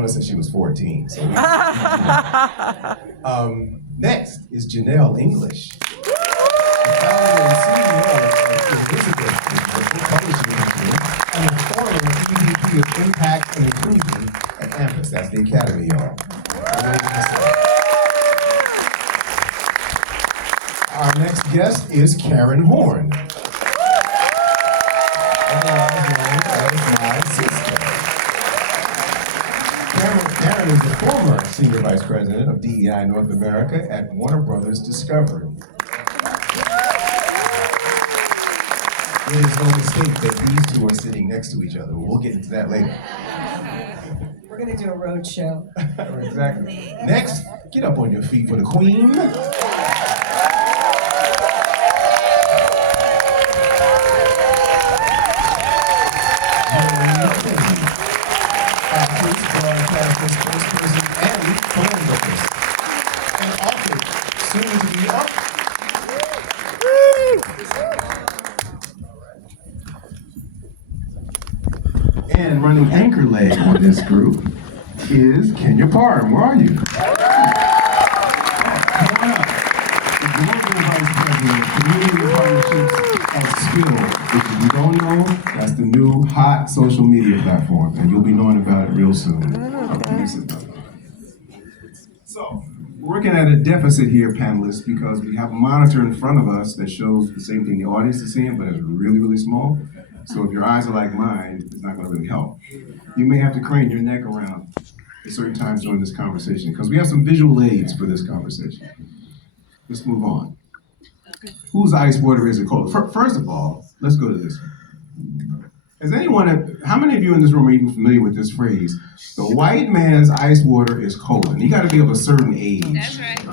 known her since she was 14. So next is Janelle English, the founder and CEO of Elizabeth, the book publishing company, and the former EVP of Impact and Inclusion at AMPUS. That's the Academy, y'all. Our next guest is Karen Horn, otherwise known as my sister. Karen is the former Senior Vice President of DEI North America at Warner Brothers Discovery. It is no mistake that these two are sitting next to each other. We'll get into that later. We're going to do a road show. Exactly. Next, get up on your feet for the Queen. Actress, broadcaster, spokesperson, and philanthropist. And author, soon to be up. And running anchor leg on this group is Kenya Parham. Where are you? Come on up. The Global Vice President of Community Partnerships at Spill, which if you don't know, that's the new hot social media platform, and you'll be knowing about it real soon. So, we're working at a deficit here, panelists, because we have a monitor in front of us that shows the same thing the audience is seeing, but it's really, really small. So if your eyes are like mine, it's not going to really help. You may have to crane your neck around at certain times during this conversation, because we have some visual aids for this conversation. Let's move on. Whose ice water is it cold? First of all, let's go to this. How many of you in this room are even familiar with this phrase? The white man's ice water is cold. And you got to be of a certain age. That's right.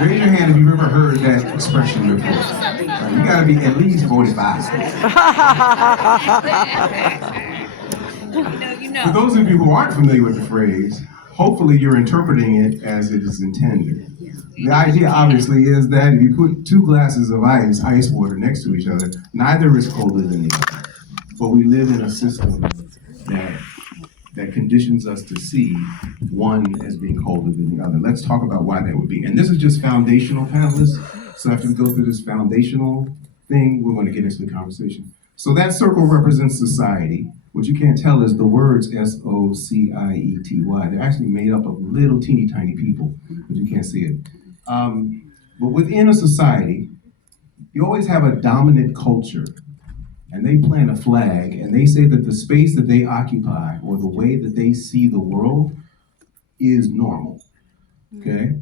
Raise your hand if you've ever heard that expression before. You got to be at least 45. For those of you who aren't familiar with the phrase, hopefully you're interpreting it as it is intended. The idea, obviously, is that if you put two glasses of ice water next to each other, neither is colder than the other. But we live in a system that conditions us to see one as being colder than the other. Let's talk about why that would be. And this is just foundational, panelists. So after we go through this foundational thing, we're going to get into the conversation. So that circle represents society. What you can't tell is the words SOCIETY. They're actually made up of little teeny tiny people, but you can't see it. But within a society, you always have a dominant culture, and they plant a flag, and they say that the space that they occupy or the way that they see the world is normal, okay?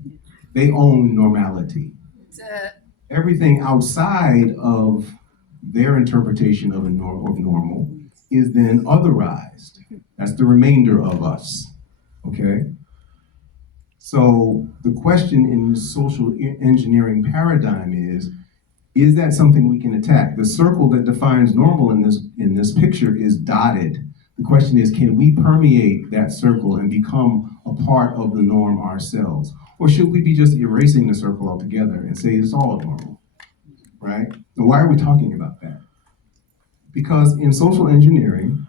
They own normality. Everything outside of their interpretation of normal is then otherized. That's the remainder of us, okay? So the question in the social engineering paradigm is that something we can attack? The circle that defines normal in this picture is dotted. The question is, can we permeate that circle and become a part of the norm ourselves? Or should we be just erasing the circle altogether and say it's all normal, right? And why are we talking about that? Because in social engineering,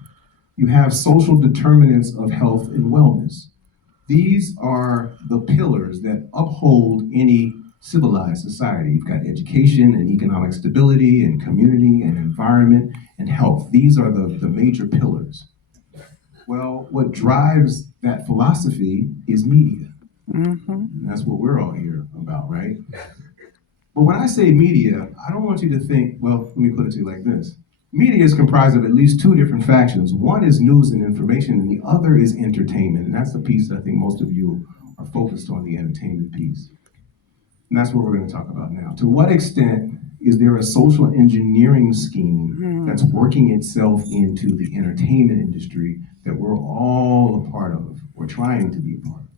you have social determinants of health and wellness. These are the pillars that uphold any civilized society. You've got education and economic stability and community and environment and health. These are the major pillars. Well, what drives that philosophy is media. Mm-hmm. That's what we're all here about, right? But when I say media, I don't want you to think, well, let me put it to you like this. Media is comprised of at least two different factions. One is news and information, and the other is entertainment. And that's the piece that I think most of you are focused on, the entertainment piece. And that's what we're going to talk about now. To what extent is there a social engineering scheme that's working itself into the entertainment industry that we're all a part of, or trying to be a part of?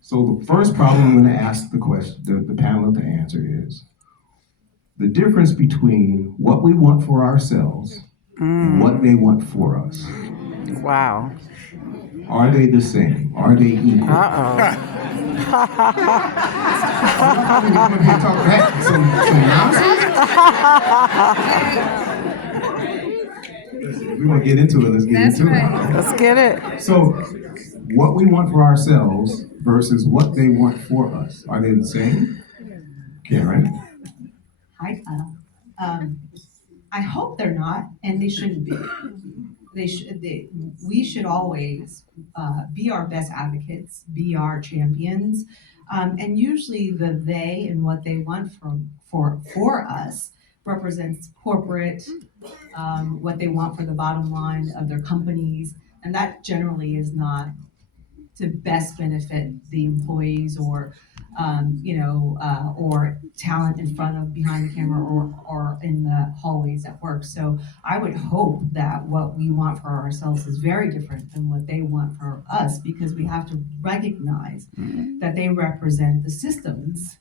So the first problem I'm going to ask the panel to answer is the difference between what we want for ourselves and what they want for us. Wow. Are they the same? Are they equal? Uh-oh. we're gonna get into it. Let's get That's into right. it. Let's get it. So, what we want for ourselves versus what they want for us, are they the same? Karen? Hi, Kyle. I hope they're not, and they shouldn't be. We should always be our best advocates, be our champions, and usually the they and what they want for us represents corporate, what they want for the bottom line of their companies, and that generally is not to best benefit the employees or talent in front of behind the camera or in the hallways at work. So I would hope that what we want for ourselves is very different than what they want for us, because we have to recognize that they represent the systems,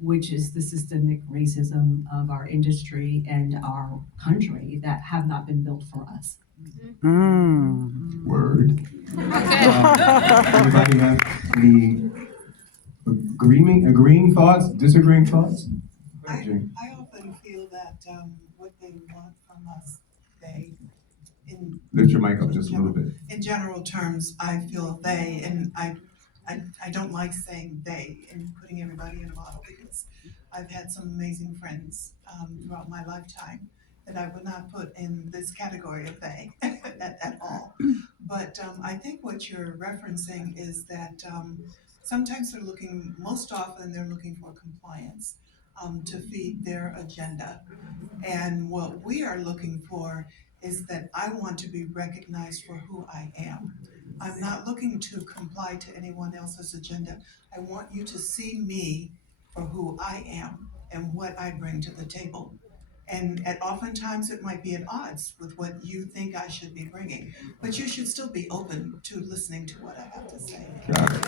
which is the systemic racism of our industry and our country that have not been built for us. Word. Anybody have any agreeing thoughts, disagreeing thoughts? I often feel that what they want from us, in Lift your mic up just a little bit. in general terms, I feel they, and I don't like saying they and putting everybody in a bottle, because I've had some amazing friends throughout my lifetime that I would not put in this category of they at all. But I think what you're referencing is that sometimes most often they're looking for compliance to feed their agenda. And what we are looking for is that I want to be recognized for who I am. I'm not looking to comply to anyone else's agenda. I want you to see me for who I am and what I bring to the table. And oftentimes it might be at odds with what you think I should be bringing, but you should still be open to listening to what I have to say. Got it.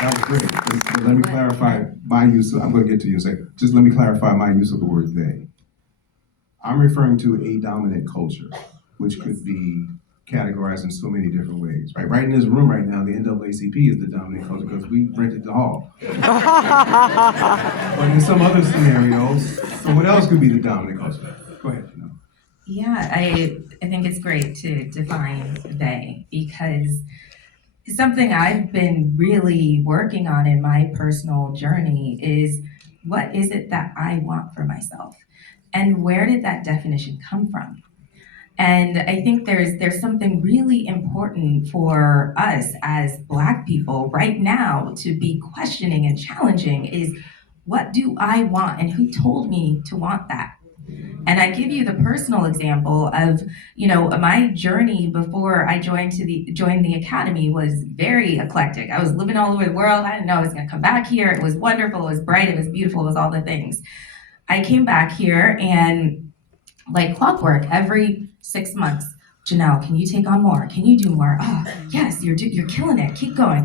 That was great. Let me clarify my use of, I'm going to get to you in a second. Just let me clarify my use of the word they. I'm referring to a dominant culture, which could be categorized in so many different ways, right? Right in this room right now, the NAACP is the dominant culture because we rented the hall. But in some other scenarios, someone else could be the dominant culture. Go ahead, you know. Yeah, I think it's great to define they, because something I've been really working on in my personal journey is, what is it that I want for myself? And where did that definition come from? And I think there's something really important for us as Black people right now to be questioning and challenging is, what do I want and who told me to want that? And I give you the personal example of, my journey before I joined the academy was very eclectic. I was living all over the world. I didn't know I was going to come back here. It was wonderful. It was bright. It was beautiful. It was all the things. I came back here and, like clockwork, every 6 months, Janelle, can you take on more? Can you do more? Oh, yes, you're killing it. Keep going,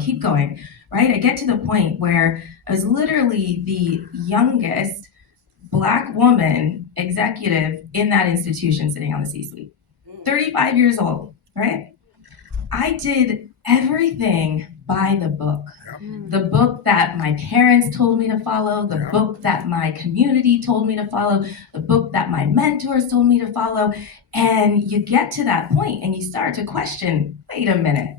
right? I get to the point where I was literally the youngest Black woman executive in that institution sitting on the C-suite. 35 years old, right? I did everything by the book. The book that my parents told me to follow, the book that my community told me to follow, the book that my mentors told me to follow. And you get to that point and you start to question, wait a minute,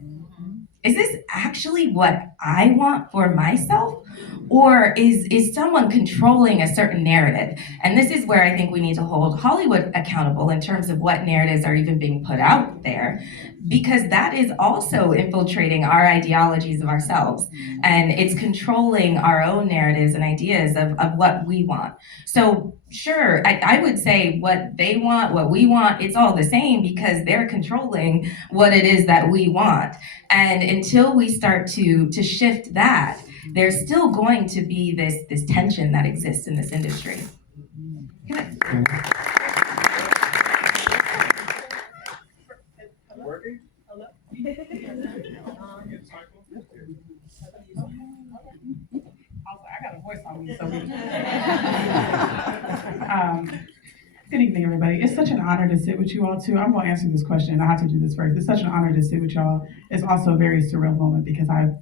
is this actually what I want for myself? Or is someone controlling a certain narrative? And this is where I think we need to hold Hollywood accountable in terms of what narratives are even being put out there, because that is also infiltrating our ideologies of ourselves. And it's controlling our own narratives and ideas of what we want. So sure, I would say what they want, what we want, it's all the same, because they're controlling what it is that we want. And until we start to shift that, there's still going to be this tension that exists in this industry. I got a voice on me, so good evening, everybody. It's such an honor to sit with you all, too. I'm going to answer this question. I have to do this first. It's such an honor to sit with y'all. It's also a very surreal moment because I've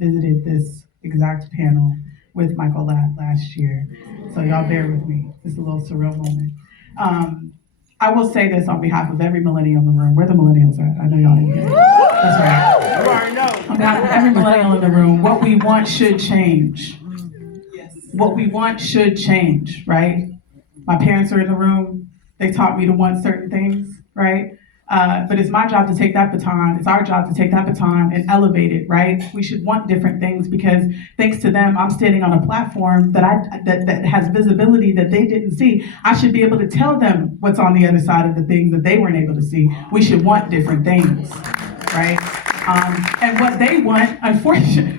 visited this exact panel with Michael last year. So y'all bear with me. It's a little surreal moment. I will say this on behalf of every millennial in the room. Where the millennials at? I know y'all didn't hear. That's right. You already know. On behalf of every millennial in the room, what we want should change. Yes. What we want should change, right? My parents are in the room. They taught me to want certain things, right? But it's my job to take that baton. It's our job to take that baton and elevate it, right? We should want different things because thanks to them, I'm standing on a platform that has visibility that they didn't see. I should be able to tell them what's on the other side of the things that they weren't able to see. We should want different things, right? And what they want,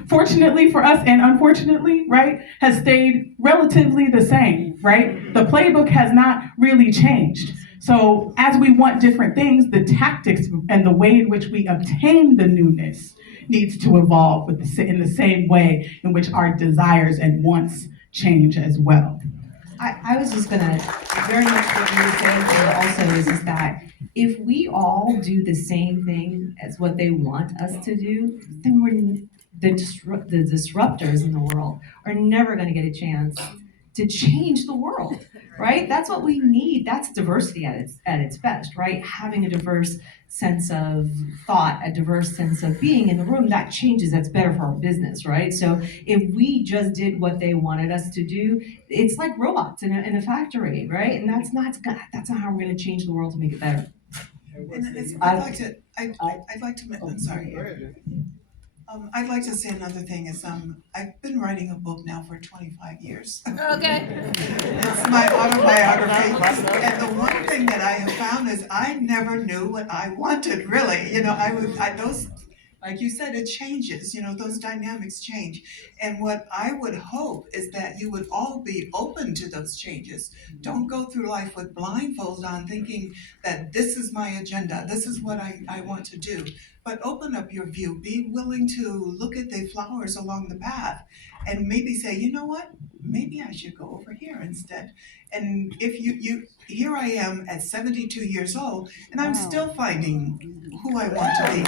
fortunately for us and unfortunately, right, has stayed relatively the same, right? The playbook has not really changed. So as we want different things, the tactics and the way in which we obtain the newness needs to evolve in the same way in which our desires and wants change as well. I was just gonna, very much what you were saying there also is that if we all do the same thing as what they want us to do, then the disruptors in the world are never gonna get a chance to change the world, right? That's what we need. That's diversity at its best, right? Having a diverse sense of thought, a diverse sense of being in the room, that changes, that's better for our business, right? So if we just did what they wanted us to do, it's like robots in a factory, right? And that's not how we're gonna change the world to make it better. And I'd like to, I'm sorry. I'd like to say another thing is, I've been writing a book now for 25 years. Okay. It's my autobiography. And the one thing that I have found is I never knew what I wanted, really. You know, those, like you said, it changes, you know, those dynamics change. And what I would hope is that you would all be open to those changes. Don't go through life with blindfolds on thinking that this is my agenda, this is what I want to do. But open up your view, be willing to look at the flowers along the path and maybe say, you know what, maybe I should go over here instead. And if you here I am at 72 years old and I'm still finding who I want to be.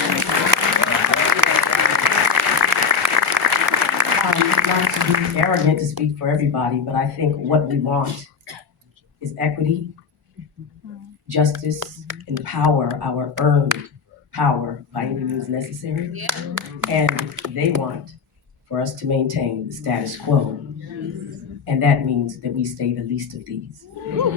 Not to be arrogant to speak for everybody, but I think what we want is equity, justice, and power, our earned power by any means necessary. Yeah. And they want for us to maintain the status quo. And that means that we stay the least of these. Because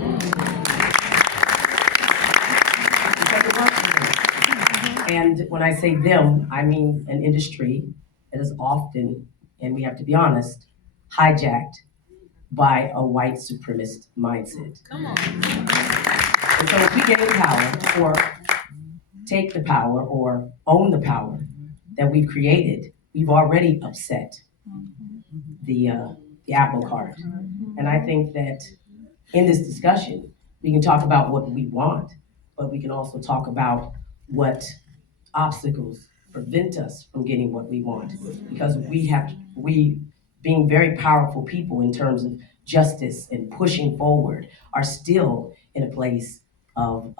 it works for them. And when I say them, I mean an industry that is often, and we have to be honest, hijacked by a white supremacist mindset. Come on. And so if we gain power or take the power or own the power that we've created, we've already upset the apple cart. And I think that in this discussion, we can talk about what we want, but we can also talk about what obstacles prevent us from getting what we want. Because we being very powerful people in terms of justice and pushing forward are still in a place of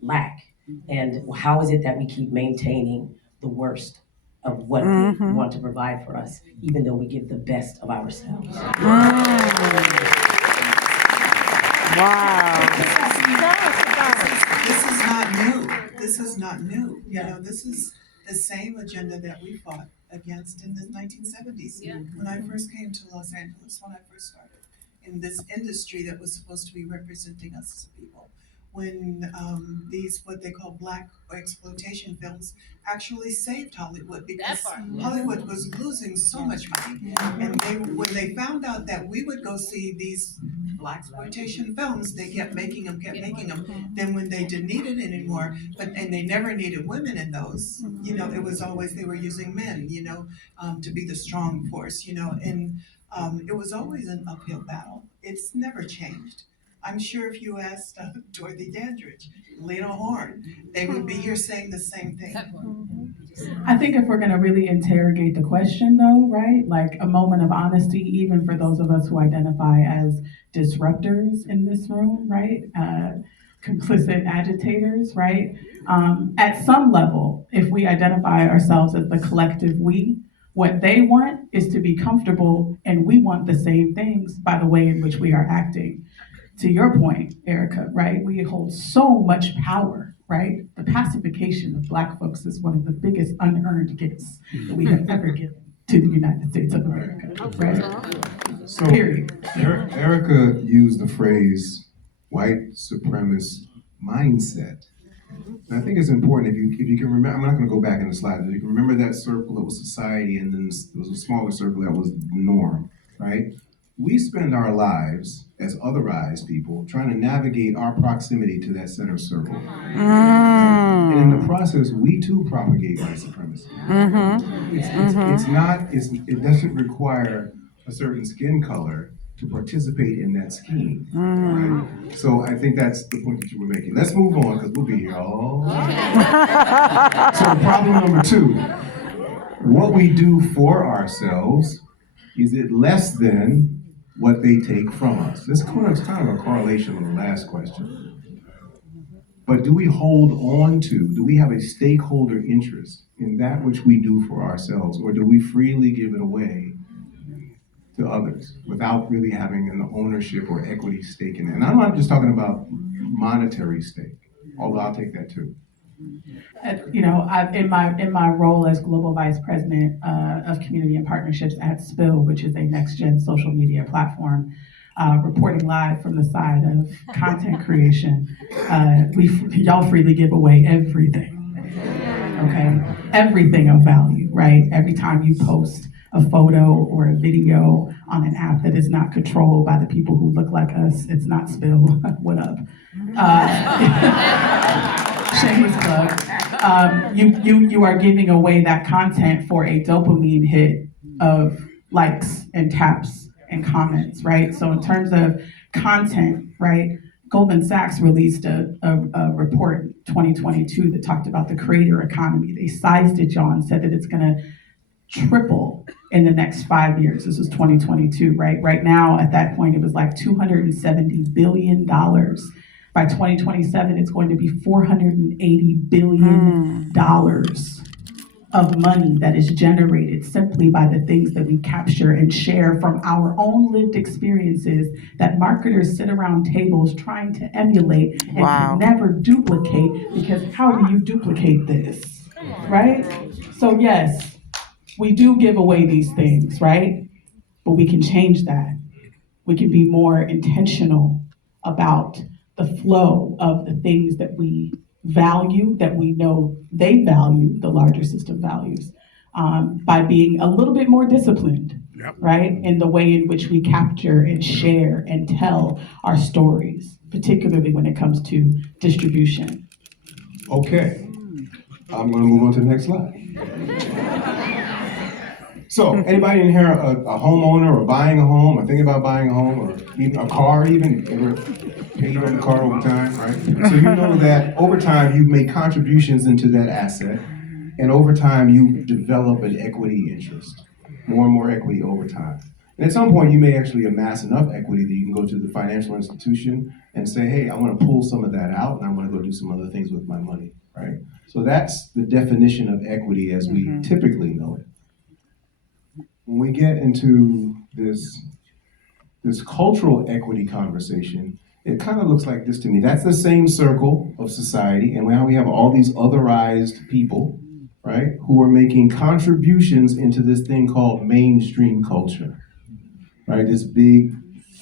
lack. And how is it that we keep maintaining the worst of what they want to provide for us, even though we give the best of ourselves? Wow. This is not new. This is not new. You know, this is the same agenda that we fought against in the 1970s. Yeah. When I first came to Los Angeles, when I first started in this industry that was supposed to be representing us as people. When these, what they call black exploitation films, actually saved Hollywood because That part. Hollywood was losing so much money. And when they found out that we would go see these black exploitation films, they kept making them. Then when they didn't need it anymore, and they never needed women in those, you know, it was always, they were using men, you know, to be the strong force, you know, and it was always an uphill battle. It's never changed. I'm sure if you asked Dorothy Dandridge, Lena Horne, they would be here saying the same thing. I think if we're going to really interrogate the question, though, right, like a moment of honesty, even for those of us who identify as disruptors in this room, right, complicit agitators, right, at some level, if we identify ourselves as the collective we, what they want is to be comfortable, and we want the same things by the way in which we are acting. to your point, Erica, right? We hold so much power, right? The pacification of Black folks is one of the biggest unearned gifts that we have ever given to the United States of America, right? So Period. Erica used the phrase white supremacist mindset. And I think it's important if you can remember, I'm not going to go back in the slides, but if you can remember that circle that was society and then there was a smaller circle that was the norm, right? We spend our lives as otherized people trying to navigate our proximity to that center circle. And in the process, we too propagate white supremacy. It doesn't require a certain skin color to participate in that scheme, right? So I think that's the point that you were making. Let's move on because we'll be here all. So problem number 2, what we do for ourselves, is it less than what they take from us? This is kind of a correlation with the last question. But do we hold on to, do we have a stakeholder interest in that which we do for ourselves, or do we freely give it away to others without really having an ownership or equity stake in it? And I'm not just talking about monetary stake, although I'll take that too. In my role as global vice president of community and partnerships at Spill, which is a next gen social media platform, reporting live from the side of content creation, y'all freely give away everything. Okay, everything of value, right? Every time you post a photo or a video on an app that is not controlled by the people who look like us, it's not Spill. What up? Shameless plug. You are giving away that content for a dopamine hit of likes and taps and comments, right? So in terms of content, right? Goldman Sachs released a report 2022 that talked about the creator economy. They sized it, John, said that it's gonna triple in the next 5 years. This was 2022, right? Right now, at that point, it was like $270 billion. By 2027, it's going to be $480 billion of money that is generated simply by the things that we capture and share from our own lived experiences that marketers sit around tables trying to emulate and can never duplicate, because how do you duplicate this, right? So yes, we do give away these things, right? But we can change that. We can be more intentional about the flow of the things that we value, that we know they value, the larger system values, by being a little bit more disciplined, right? In the way in which we capture and share and tell our stories, particularly when it comes to distribution. Okay, I'm gonna move on to the next slide. So, anybody in here a homeowner or buying a home or thinking about buying a home or even a car even? Ever paid on the car over time, right? So you know that over time you make contributions into that asset, and over time you develop an equity interest, more and more equity over time. And at some point you may actually amass enough equity that you can go to the financial institution and say, hey, I want to pull some of that out and I want to go do some other things with my money, right? So that's the definition of equity as we typically know it. When we get into this cultural equity conversation, it kind of looks like this to me. That's the same circle of society, and now we have all these otherized people, right, who are making contributions into this thing called mainstream culture, right? This big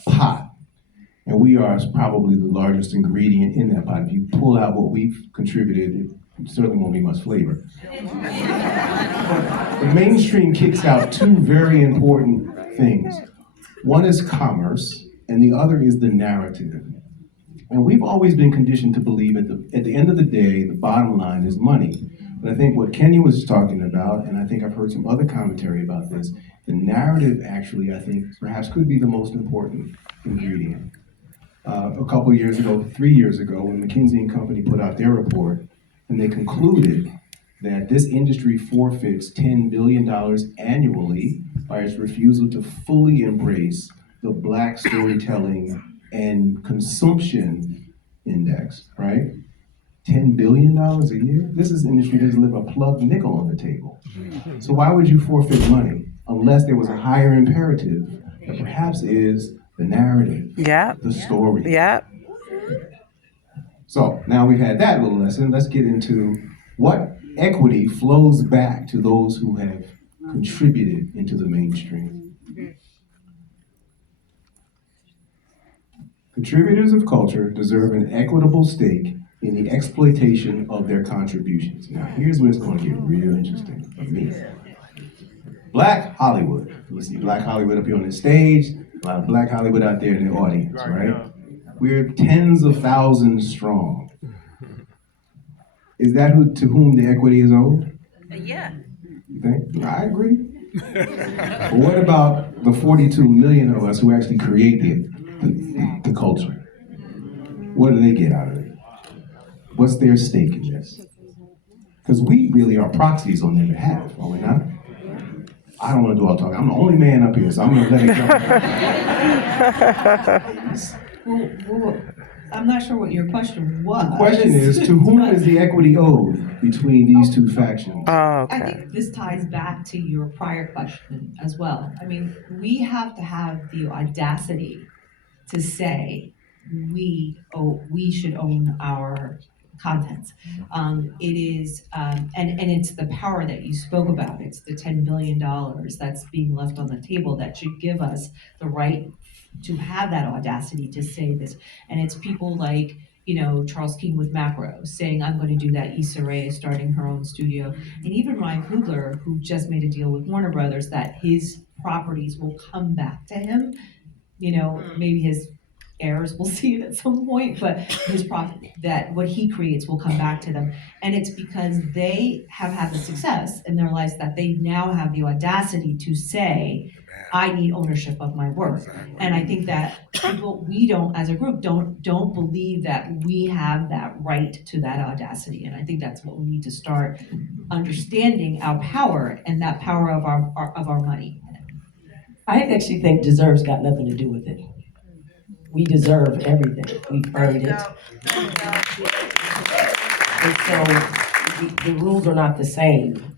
pot, and we are probably the largest ingredient in that pot. If you pull out what we've contributed, it certainly won't be much flavor. But the mainstream kicks out two very important things. One is commerce, and the other is the narrative. And we've always been conditioned to believe at the end of the day, the bottom line is money. But I think what Kenya was talking about, and I think I've heard some other commentary about this, the narrative actually, I think, perhaps could be the most important ingredient. A couple years ago, 3 years ago, when McKinsey & Company put out their report, and they concluded that this industry forfeits $10 billion annually by its refusal to fully embrace the Black storytelling and consumption index, right? $10 billion a year? This is an industry that doesn't leave a plug nickel on the table. So why would you forfeit money unless there was a higher imperative that perhaps is the narrative, Yep. the story. Yep. So now we've had that little lesson. Let's get into what equity flows back to those who have contributed into the mainstream. Contributors of culture deserve an equitable stake in the exploitation of their contributions. Now, here's where it's going to get real interesting for me. Black Hollywood. You see Black Hollywood up here on the stage, a lot of Black Hollywood out there in the audience, right? We're tens of thousands strong. Is that to whom the equity is owed? Yeah. You think? I agree. But what about the 42 million of us who actually create the culture? What do they get out of it? What's their stake in this? Because we really are proxies on their behalf, are we not? I don't want to do all the talking. I'm the only man up here, so I'm going to let it go. Well, I'm not sure what your question was. The question is, to whom is the equity owed between these two factions? Oh, I okay. think this ties back to your prior question as well. I mean, we have to have the audacity to say we should own our contents. It is, and it's the power that you spoke about. It's the $10 billion that's being left on the table that should give us the right to have that audacity to say this. And it's people like, Charles King with Macro saying, I'm going to do that. Issa Rae is starting her own studio. And even Ryan Coogler, who just made a deal with Warner Brothers, that his properties will come back to him. Maybe his heirs will see it at some point, but his profit, that what he creates will come back to them. And it's because they have had the success in their lives that they now have the audacity to say, I need ownership of my work. And I think that we don't, as a group, don't believe that we have that right to that audacity. And I think that's what we need to start understanding, our power and that power of our money. I actually think deserves got nothing to do with it. We deserve everything. We've earned it. And so the rules are not the same.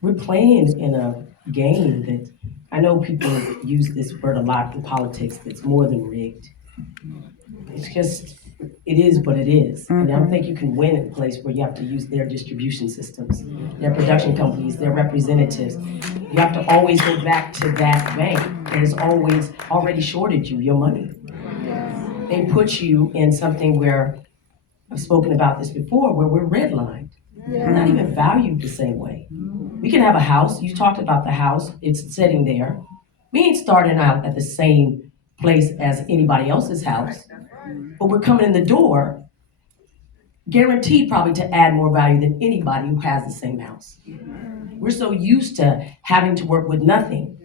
We're playing in a game that I know people use this word a lot in politics that's more than rigged. It's just, it is what it is. And I don't think you can win in a place where you have to use their distribution systems, their production companies, their representatives. You have to always go back to that bank that has always already shorted you your money. They put you in something where, I've spoken about this before, where we're redlined. We're not even valued the same way. We can have a house, you talked about the house, it's sitting there. We ain't starting out at the same place as anybody else's house, but we're coming in the door, guaranteed probably to add more value than anybody who has the same house. We're so used to having to work with nothing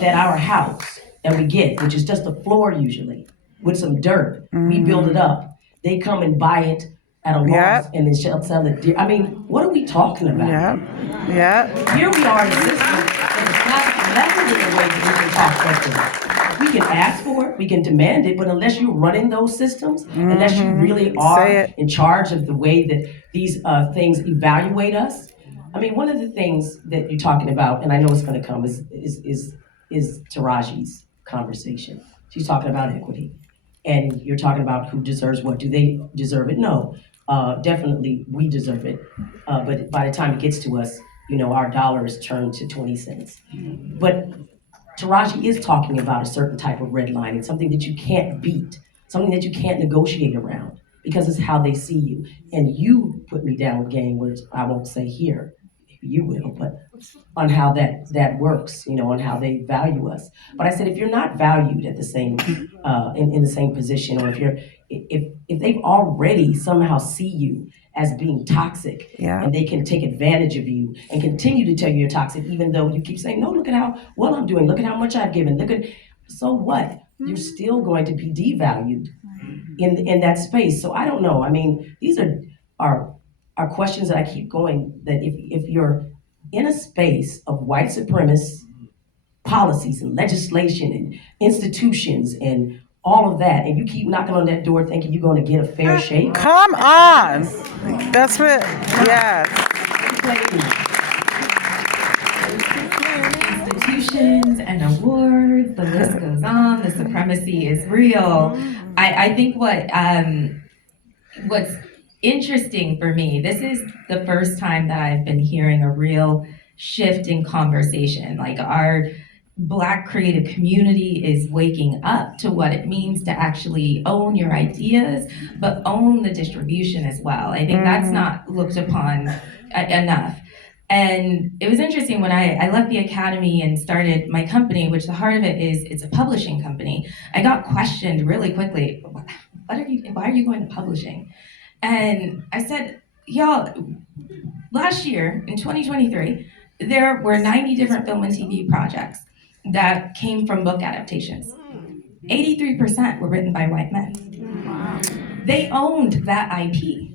that our house that we get, which is just a floor usually, with some dirt, we build it up. They come and buy it at a loss and then sell it dear. I mean, what are we talking about? Here we are in a system that is not leveled in a way that we can talk questions. We can ask for it, we can demand it, but unless you're running those systems, unless you really are in charge of the way that these things evaluate us. I mean, one of the things that you're talking about, and I know it's going to come, is Taraji's conversation. She's talking about equity, and you're talking about who deserves what. Do they deserve it? No, definitely we deserve it. But by the time it gets to us, our dollar is turned to 20 cents. But Taraji is talking about a certain type of redlining, something that you can't beat, something that you can't negotiate around, because it's how they see you. And you put me down with game, which I won't say here, maybe you will, but on how that works, on how they value us. But I said, if you're not valued at the same, in the same position, or if they've already somehow see you as being toxic, and they can take advantage of you and continue to tell you you're toxic, even though you keep saying, no, look at how well I'm doing, look at how much I've given, so what? You're still going to be devalued in that space. So I don't know. I mean, these are questions that I keep going, that if you're in a space of white supremacist policies and legislation and institutions and all of that, and you keep knocking on that door thinking you're going to get a fair shake. Come on. That's what, Institutions distributions and awards, the list goes on, the supremacy is real. I think what's interesting for me, this is the first time that I've been hearing a real shift in conversation. Like our Black creative community is waking up to what it means to actually own your ideas, but own the distribution as well. I think that's not looked upon enough. And it was interesting when I left the academy and started my company, which the heart of it is it's a publishing company. I got questioned really quickly, why are you going to publishing? And I said, y'all, last year in 2023, there were 90 different film and TV projects that came from book adaptations. 83% were written by white men. They owned that IP.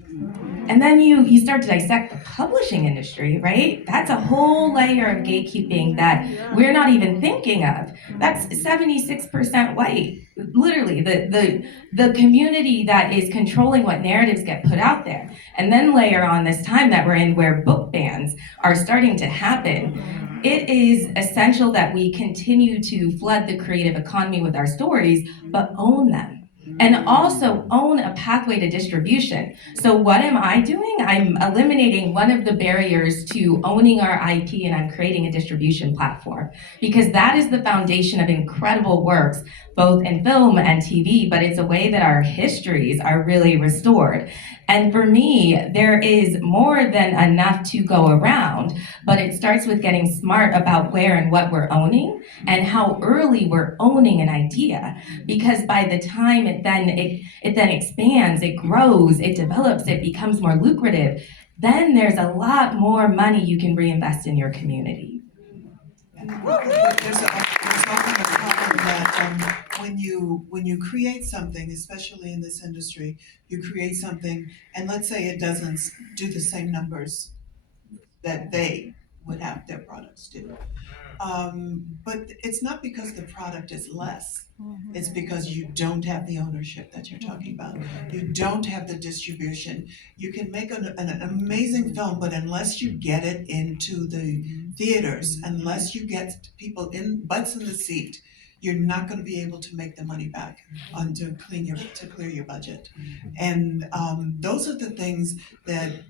And then you start to dissect the publishing industry, right? That's a whole layer of gatekeeping that we're not even thinking of. That's 76% white. Literally, the community that is controlling what narratives get put out there. And then layer on this time that we're in where book bans are starting to happen. It is essential that we continue to flood the creative economy with our stories, but own them. And also own a pathway to distribution. So what am I doing? I'm eliminating one of the barriers to owning our IP, and I'm creating a distribution platform. Because that is the foundation of incredible works, both in film and TV, but it's a way that our histories are really restored. And for me, there is more than enough to go around, but it starts with getting smart about where and what we're owning and how early we're owning an idea. Because by the time it then expands, it grows, it develops, it becomes more lucrative, then there's a lot more money you can reinvest in your community. There's often a problem that when you create something, especially in this industry, you create something, and let's say it doesn't do the same numbers that they would have their products do. But it's not because the product is less. It's because you don't have the ownership that you're talking about. You don't have the distribution. You can make an amazing film, but unless you get it into the theaters, unless you get people butts in the seat, you're not going to be able to make the money back to clear your budget. And those are the things that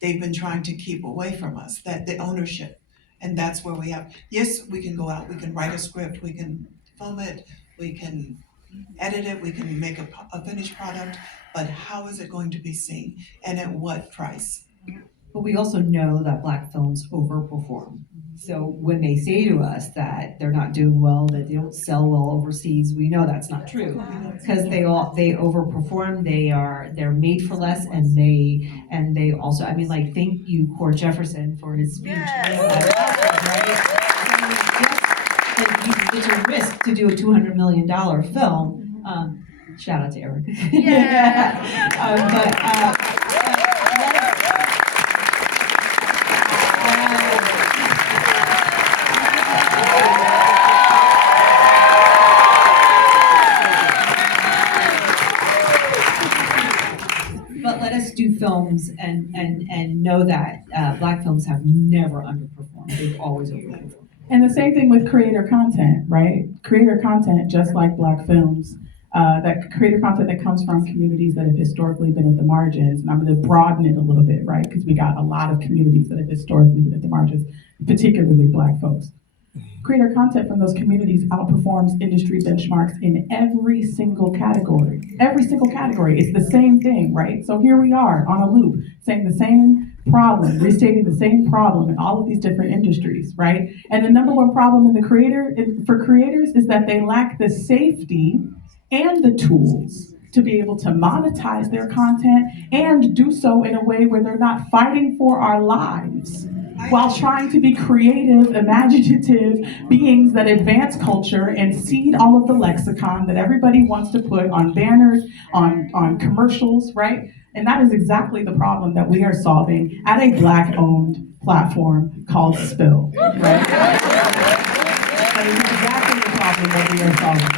they've been trying to keep away from us, that the ownership. And that's where we have, yes, we can go out, we can write a script, we can film it, we can edit it, we can make a finished product, but how is it going to be seen and at what price? But we also know that Black films overperform. So when they say to us that they're not doing well, that they don't sell well overseas, we know that's not true, because they overperform. They're made for less, and they also, I mean, like, thank you, Cord Jefferson, for his speech. Yes. It's a risk to do a $200 million film. Shout out to Eric. But let us do films and know that Black films have never underperformed. They've always overperformed. And the same thing with creator content, right? Creator content, just like Black films, that creator content that comes from communities that have historically been at the margins. And I'm going to broaden it a little bit, right? Because we got a lot of communities that have historically been at the margins, particularly Black folks. Creator content from those communities outperforms industry benchmarks in every single category. Every single category. It's the same thing, right? So here we are on a loop, saying the same problem, restating the same problem in all of these different industries, right? And the number one problem for creators is that they lack the safety and the tools to be able to monetize their content and do so in a way where they're not fighting for our lives while trying to be creative, imaginative beings that advance culture and seed all of the lexicon that everybody wants to put on banners, on commercials, right? And that is exactly the problem that we are solving at a Black-owned platform called Spill, right? That is exactly the problem that we are solving,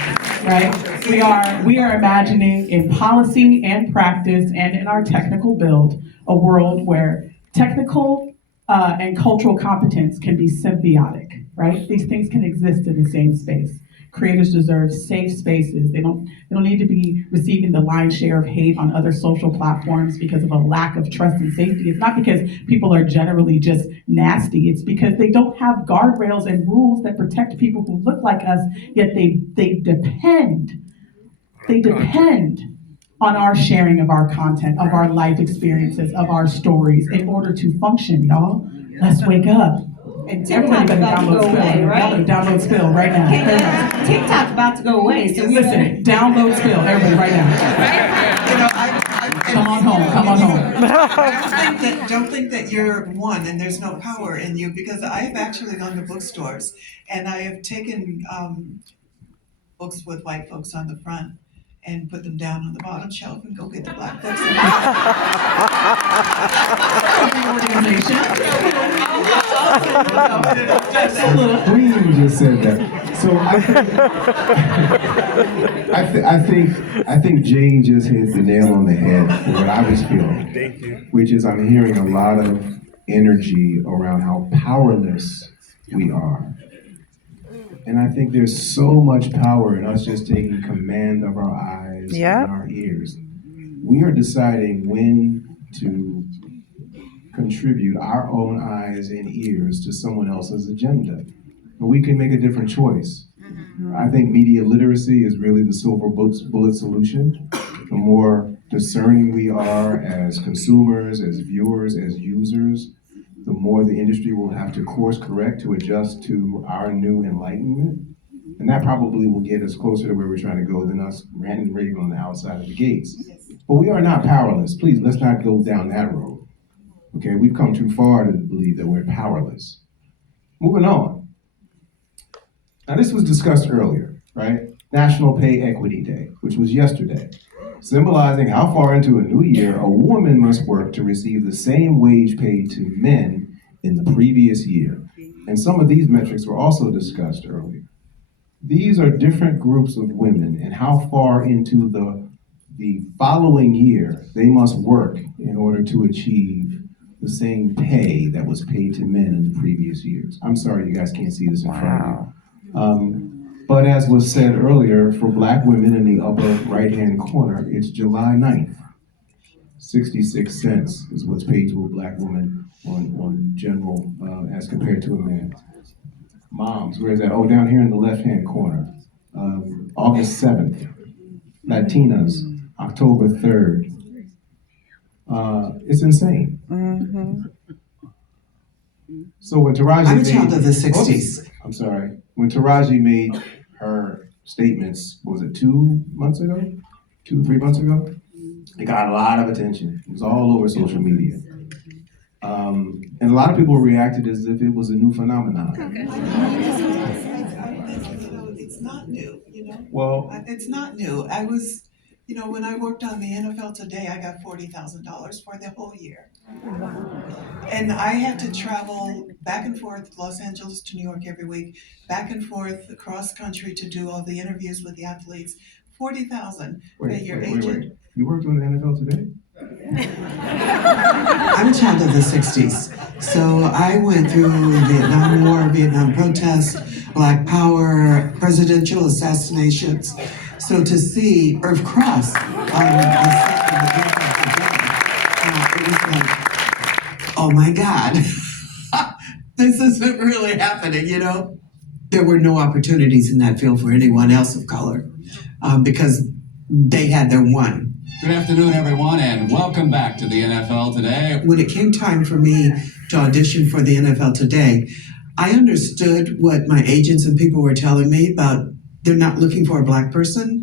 right? We are imagining in policy and practice and in our technical build a world where technical and cultural competence can be symbiotic. right? These things can exist in the same space. Creators deserve safe spaces. They don't need to be receiving the lion's share of hate on other social platforms because of a lack of trust and safety. It's not because people are generally just nasty. It's because they don't have guardrails and rules that protect people who look like us, yet they depend on our sharing of our content, of our life experiences, of our stories in order to function, y'all. Let's wake up. And everybody better download Spill. Y'all better download Spill right now. Everybody. TikTok's about to go away, so we Listen, download Spill, everybody right now. You know, Come on home, come on home. don't think that you're one and there's no power in you, because I have actually gone to bookstores and I have taken books with white folks on the front and put them down on the bottom shelf and go get the black books. Queen just said that. So I think Jane just hit the nail on the head for what I was feeling. Thank you. Which is I'm hearing a lot of energy around how powerless we are. And I think there's so much power in us just taking command of our eyes and our ears. We are deciding when to contribute our own eyes and ears to someone else's agenda. But we can make a different choice. I think media literacy is really the silver bullet solution. The more discerning we are as consumers, as viewers, as users, the more the industry will have to course correct to adjust to our new enlightenment. And that probably will get us closer to where we're trying to go than us ranting and raving on the outside of the gates. But we are not powerless. Please, let's not go down that road. Okay, we've come too far to believe that we're powerless. Moving on. Now this was discussed earlier, right? National Pay Equity Day, which was yesterday, symbolizing how far into a new year a woman must work to receive the same wage paid to men in the previous year. And some of these metrics were also discussed earlier. These are different groups of women and how far into the following year they must work in order to achieve the same pay that was paid to men in the previous years. I'm sorry you guys can't see this in front of you. But as was said earlier, for Black women in the upper right-hand corner, it's July 9th. 66 cents is what's paid to a Black woman on general as compared to a man. Moms, where is that? Oh, down here in the left-hand corner. August 7th. Latinas, October 3rd. It's insane. So when Taraji I'm a child of the 60s. I'm sorry. When Taraji made her statements, what was it, 2 months ago? 3 months ago? It got a lot of attention. It was all over social media. And a lot of people reacted as if it was a new phenomenon. It's not new, you know? Well, it's not new. I was, when I worked on the NFL Today, I got $40,000 for the whole year. And I had to travel back and forth, Los Angeles to New York every week, back and forth across country to do all the interviews with the athletes. $40,000. Wait. You worked on the NFL Today? I'm a child of the 60s. So I went through Vietnam War, Vietnam protests, Black Power, presidential assassinations. So to see Irv Cross on the set of the NFL Today, it was like, oh my God, this isn't really happening, There were no opportunities in that field for anyone else of color because they had their one. Good afternoon, everyone, and welcome back to the NFL Today. When it came time for me to audition for the NFL Today, I understood what my agents and people were telling me about they're not looking for a Black person.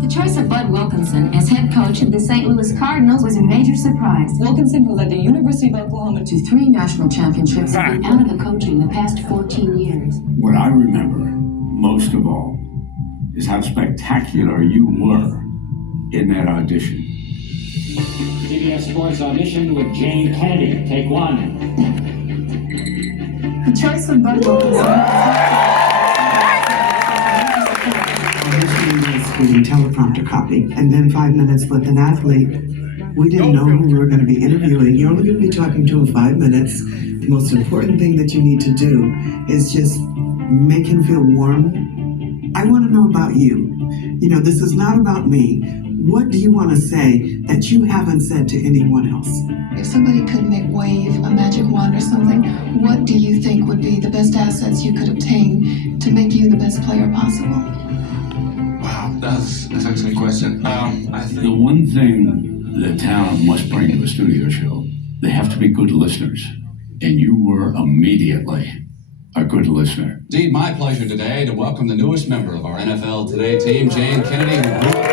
The choice of Bud Wilkinson as head coach of the St. Louis Cardinals was a major surprise. Wilkinson, who led the University of Oklahoma to 3 national championships, has been out of the coaching the past 14 years. What I remember most of all is how spectacular you were in that audition. CBS Sports audition with Jane Kennedy. Take 1. The choice of Bud Wilkinson. Auditioning teleprompter copy, and then 5 minutes with an athlete. We didn't know who we were going to be interviewing. You're only going to be talking to him 5 minutes. The most important thing that you need to do is just make him feel warm. I want to know about you. You know, this is not about me. What do you want to say that you haven't said to anyone else? If somebody could make wave a magic wand or something, what do you think would be the best assets you could obtain to make you the best player possible? Wow, that's an excellent question. I think the one thing that talent must bring to a studio show, they have to be good listeners. And you were immediately a good listener. Indeed, my pleasure today to welcome the newest member of our NFL Today team, Jane Kennedy, who grew up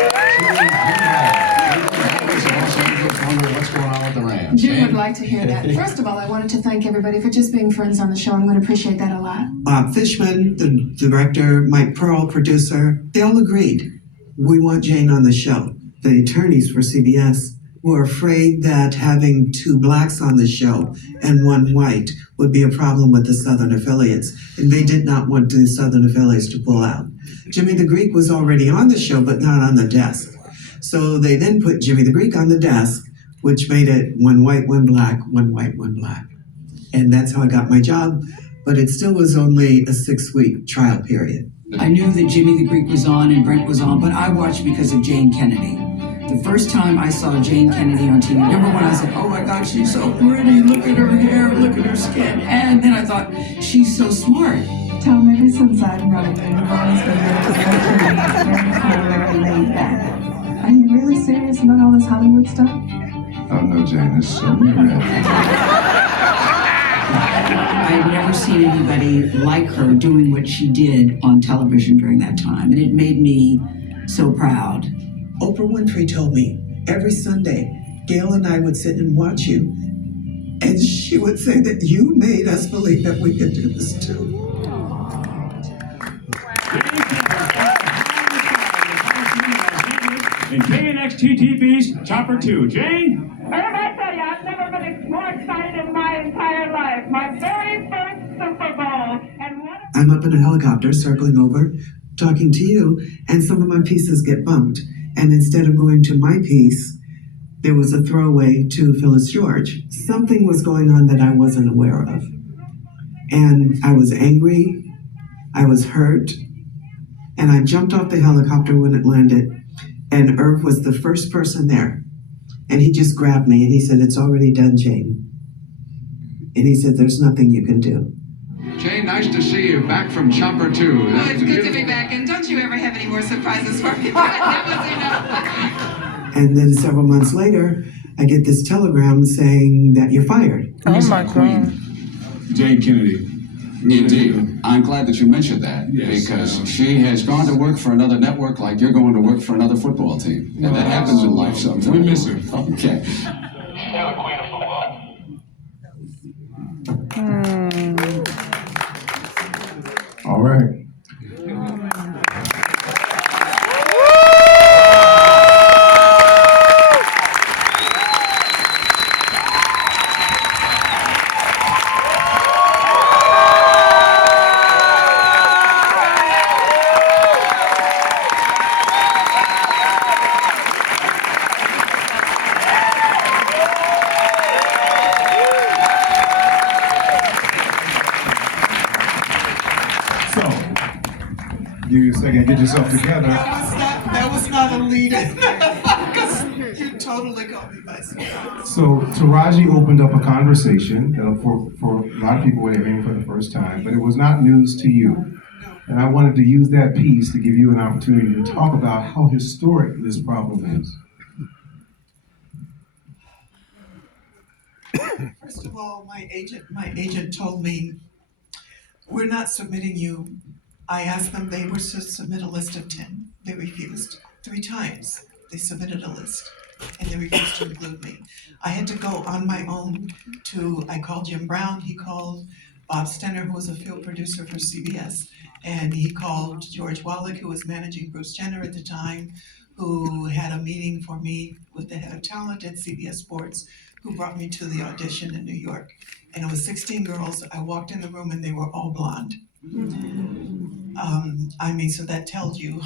cheering Los Angeles, wondering what's going on with the Rams. Jim would like to hear that. First of all, I wanted to thank everybody for just being friends on the show. I'm going to appreciate that a lot. Bob Fishman, the director, Mike Pearl, producer, they all agreed. We want Jane on the show. The attorneys for CBS were afraid that having 2 blacks on the show and 1 white would be a problem with the Southern affiliates, and they did not want the Southern affiliates to pull out. Jimmy the Greek was already on the show, but not on the desk. So they then put Jimmy the Greek on the desk, which made it 1 white, 1 black, 1 white, 1 black. And that's how I got my job, but it still was only a 6-week trial period. I knew that Jimmy the Greek was on and Brent was on, but I watched because of Jane Kennedy. The first time I saw Jane Kennedy on TV, number one, I said, oh my God, she's so pretty, look at her hair, look at her skin. And then I thought, she's so smart. Tom, ever since I've known you, you've always been very laid back. Are you really serious about all this Hollywood stuff? Oh no, Jane, it's so weird. I've never seen anybody like her doing what she did on television during that time. And it made me so proud. Oprah Winfrey told me every Sunday, Gail and I would sit and watch you, and she would say that you made us believe that we could do this too. And KNXT TV's Chopper 2. Jane? What did I tell you? I've never been more excited in my entire life. My very first Super Bowl. And what I'm up in a helicopter circling over, talking to you, and some of my pieces get bumped. And instead of going to my piece, there was a throwaway to Phyllis George. Something was going on that I wasn't aware of. And I was angry, I was hurt, and I jumped off the helicopter when it landed, and Irv was the first person there. And he just grabbed me and he said, it's already done, Jane. And he said, there's nothing you can do. Jane, nice to see you back from Chopper 2. Oh, it's good to be back, and don't you ever have any more surprises for me. That was enough. And then several months later, I get this telegram saying that you're fired. Oh my God. Jane Kennedy. Indeed. I'm glad that you mentioned that, because she has gone to work for another network like you're going to work for another football team. And that happens in life sometimes. We miss her. Okay. All right. Give you a second, get yourself together. That was not a lead. Because you totally caught me by surprise. So Taraji opened up a conversation for a lot of people were hearing for the first time, but it was not news to you. And I wanted to use that piece to give you an opportunity to talk about how historic this problem is. First of all, my agent told me, we're not submitting you. I asked them, they were to submit a list of 10. They refused 3 times. They submitted a list and they refused to include me. I had to go on my own I called Jim Brown, he called Bob Stenner, who was a field producer for CBS, and he called George Wallach, who was managing Bruce Jenner at the time, who had a meeting for me with the head of talent at CBS Sports, who brought me to the audition in New York. And it was 16 girls. I walked in the room and they were all blonde. So that tells you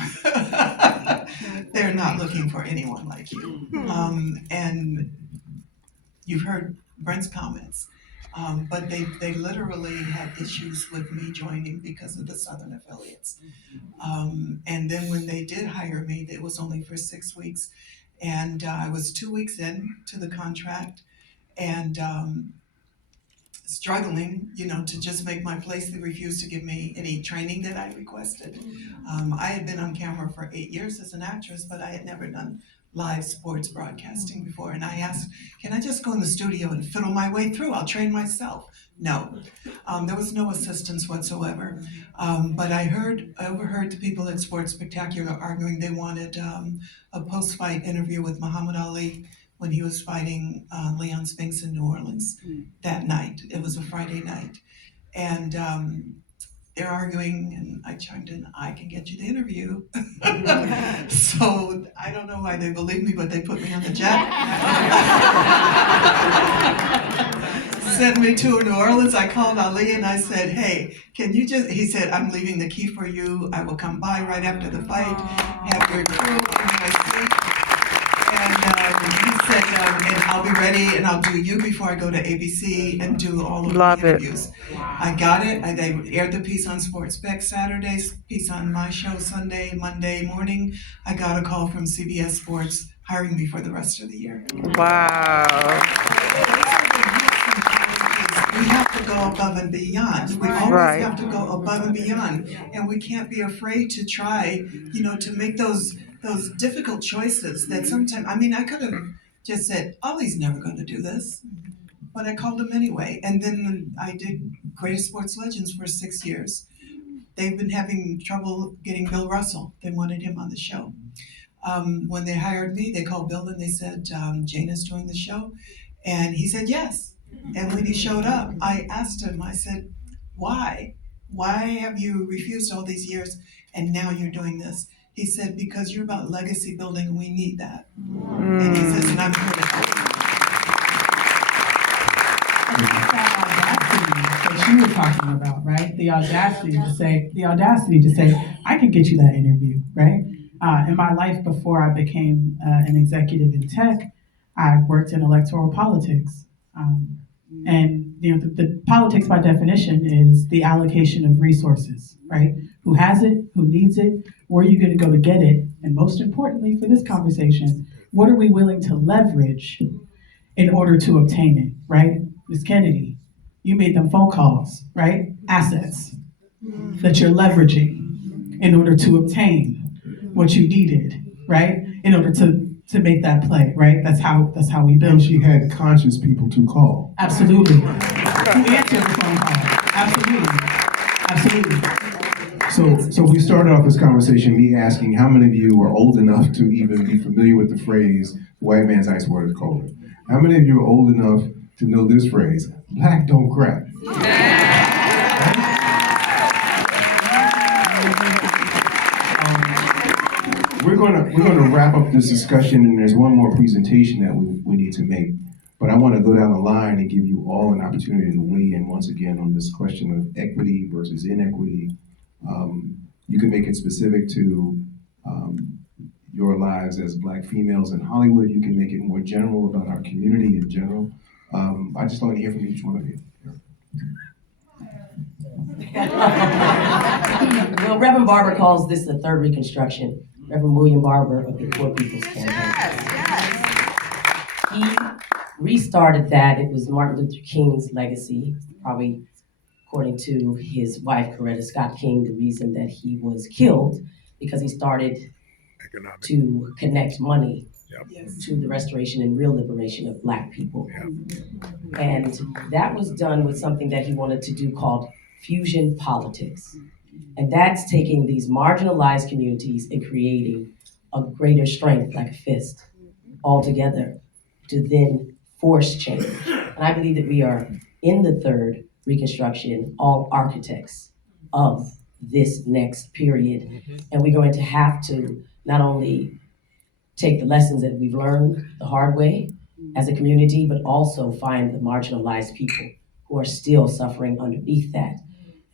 they're not looking for anyone like you. And you've heard Brent's comments. But they literally had issues with me joining because of the Southern affiliates. And then when they did hire me, it was only for 6 weeks. And I was 2 weeks in to the contract and struggling, to just make my place. They refused to give me any training that I requested. I had been on camera for 8 years as an actress, but I had never done live sports broadcasting before. And I asked, can I just go in the studio and fiddle my way through? I'll train myself. No, there was no assistance whatsoever. But I overheard the people at Sports Spectacular arguing they wanted a post-fight interview with Muhammad Ali when he was fighting Leon Spinks in New Orleans that night. It was a Friday night. And they're arguing, and I chimed in, I can get you the interview. So I don't know why they believe me, but they put me on the jet. Sent me to New Orleans. I called Ali and I said, hey, he said, I'm leaving the key for you. I will come by right after the fight, have your crew in my seat. And he said, and I'll be ready and I'll do you before I go to ABC and do all of the interviews. I got it. They aired the piece on Sports Spec Saturday, piece on my show Sunday, Monday morning. I got a call from CBS Sports hiring me for the rest of the year. Wow. We have to go above and beyond. We always have to go above and beyond. And we can't be afraid to try, to make those difficult choices that sometimes, I could have just said, Ollie's never going to do this. But I called him anyway. And then I did Greatest Sports Legends for 6 years. They've been having trouble getting Bill Russell. They wanted him on the show. When they hired me, they called Bill and they said, Jane is doing the show. And he said yes. And when he showed up, I asked him, I said, why? Why have you refused all these years and now you're doing this? He said, because you're about legacy building and we need that. And he says, and I'm here to help. That you were talking about, right? The audacity to say, I can get you that interview, right? In my life before I became an executive in tech, I worked in electoral politics. And the politics by definition is the allocation of resources, right? Who has it, who needs it, where are you going to go to get it? And most importantly for this conversation, what are we willing to leverage in order to obtain it, right? Ms. Kennedy, you made them phone calls, right? Assets that you're leveraging in order to obtain what you needed, right? In order to make that play, right? That's how we build. And she had conscious people to call. Absolutely. Who answered the phone call? Absolutely. So we started off this conversation me asking how many of you are old enough to even be familiar with the phrase "white man's ice water is colder." How many of you are old enough to know this phrase? Black don't crack. We're gonna wrap up this discussion, and there's one more presentation that we need to make. But I want to go down the line and give you all an opportunity to weigh in once again on this question of equity versus inequity. You can make it specific to your lives as Black females in Hollywood. You can make it more general about our community in general. I just want to hear from each one of you. Well, Reverend Barber calls this the third Reconstruction. Reverend William Barber of the Poor People's Campaign. He restarted that. It was Martin Luther King's legacy, probably according to his wife, Coretta Scott King, the reason that he was killed, because he started to connect money to the restoration and real liberation of Black people. And that was done with something that he wanted to do called fusion politics. And that's taking these marginalized communities and creating a greater strength, like a fist, all together to then force change. And I believe that we are in the third Reconstruction, all architects of this next period. And we're going to have to not only take the lessons that we've learned the hard way as a community, but also find the marginalized people who are still suffering underneath that.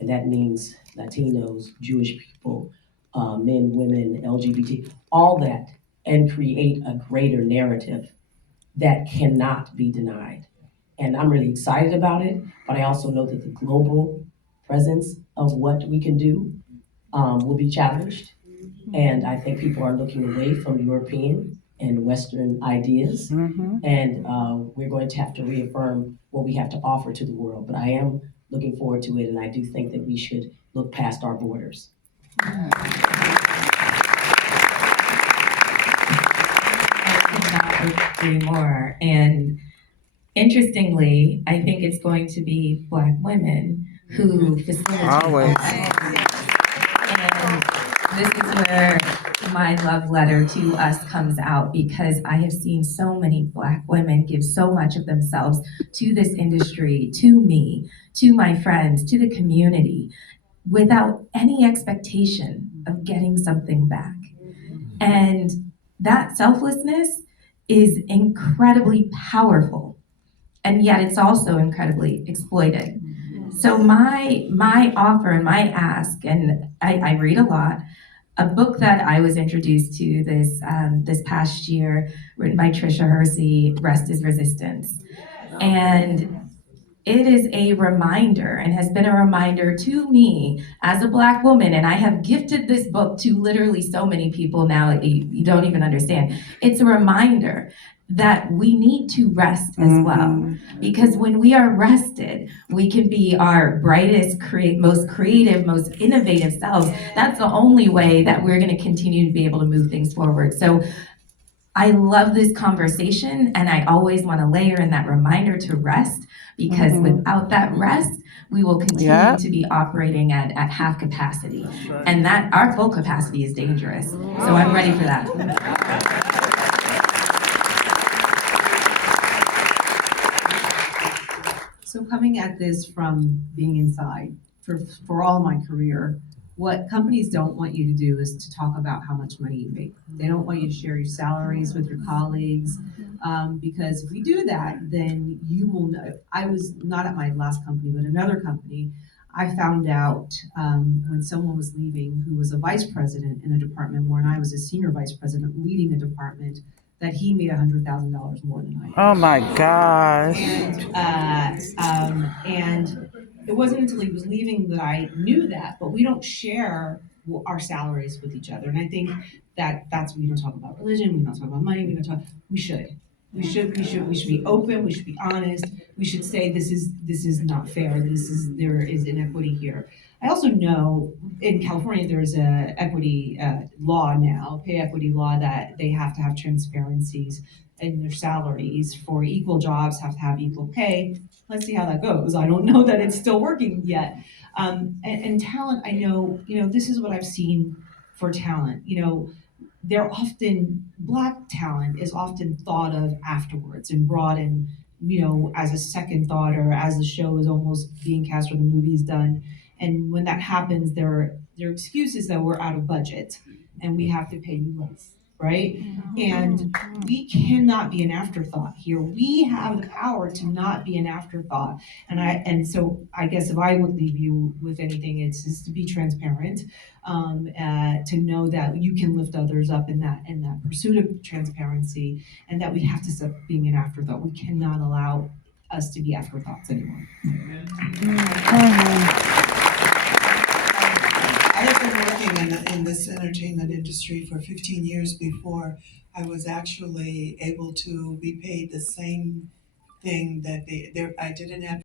And that means Latinos, Jewish people, men, women, LGBT, all that, and create a greater narrative that cannot be denied. And I'm really excited about it, but I also know that the global presence of what we can do will be challenged. And I think people are looking away from European and Western ideas. And we're going to have to reaffirm what we have to offer to the world. But I am looking forward to it, and I do think that we should look past our borders. Agree more. And interestingly, I think it's going to be Black women who facilitate. Always. And this is where my love letter to us comes out, because I have seen so many Black women give so much of themselves to this industry, to me, to my friends, to the community, without any expectation of getting something back. And that selflessness is incredibly powerful, and yet it's also incredibly exploited. So my offer and my ask, and I read a lot, a book that I was introduced to this past year, written by Tricia Hersey, Rest is Resistance. And it is a reminder, and has been a reminder to me as a Black woman, and I have gifted this book to literally so many people now, you don't even understand. It's a reminder that we need to rest as well. Because when we are rested, we can be our brightest, most creative, most innovative selves. That's the only way that we're gonna continue to be able to move things forward. So I love this conversation, and I always wanna layer in that reminder to rest, because without that rest, we will continue to be operating at half capacity. And that our full capacity is dangerous. So I'm ready for that. So coming at this from being inside, for all my career, what companies don't want you to do is to talk about how much money you make. They don't want you to share your salaries with your colleagues, because if we do that, then you will know. I was not at my last company, but another company. I found out when someone was leaving who was a vice president in a department where I was a senior vice president leading a department, that he made $100,000 more than I did. Oh my gosh. And it wasn't until he was leaving that I knew that, but we don't share our salaries with each other. And I think that's, we don't talk about religion, we don't talk about money, we should be open, we should be honest, we should say this is not fair, there is inequity here. I also know in California there's a equity law now, pay equity law, that they have to have transparencies in their salaries for equal jobs, have to have equal pay. Let's see how that goes. I don't know that it's still working yet. And talent, I know, this is what I've seen for talent. They're often, Black talent is often thought of afterwards and brought in, as a second thought, or as the show is almost being cast or the movie is done. And when that happens, their excuse is that we're out of budget and we have to pay you less, right? And we cannot be an afterthought here. We have the power to not be an afterthought. And so I guess if I would leave you with anything, it's just to be transparent, to know that you can lift others up in that pursuit of transparency, and that we have to stop being an afterthought. We cannot allow us to be afterthoughts anymore. I have been working in this entertainment industry for 15 years before I was actually able to be paid the same thing that I didn't have